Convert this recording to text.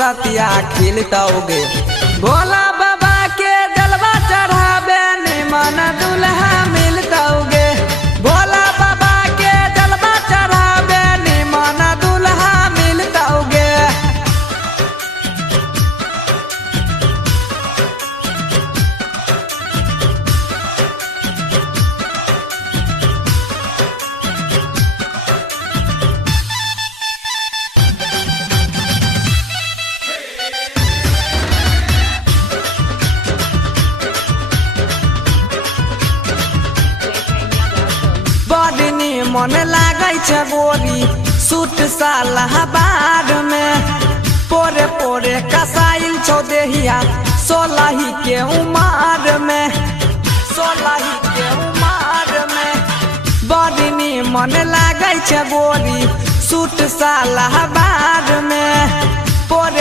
रतिया खिलतौगे भोला बाबा के जलवा चढ़ावे निमन दुल्हा मिलतौगे। भोला बाबा के जलवा चढ़ावे निमन दुल्हा मिलतौगे। मन लागै छै बोरी सूट सालाबाद में पोरे पोरे कसाइल छौ देहिया सोलही के उमार में बड़ी मन लागै छै बोरी सूट सालाबाद में पोरे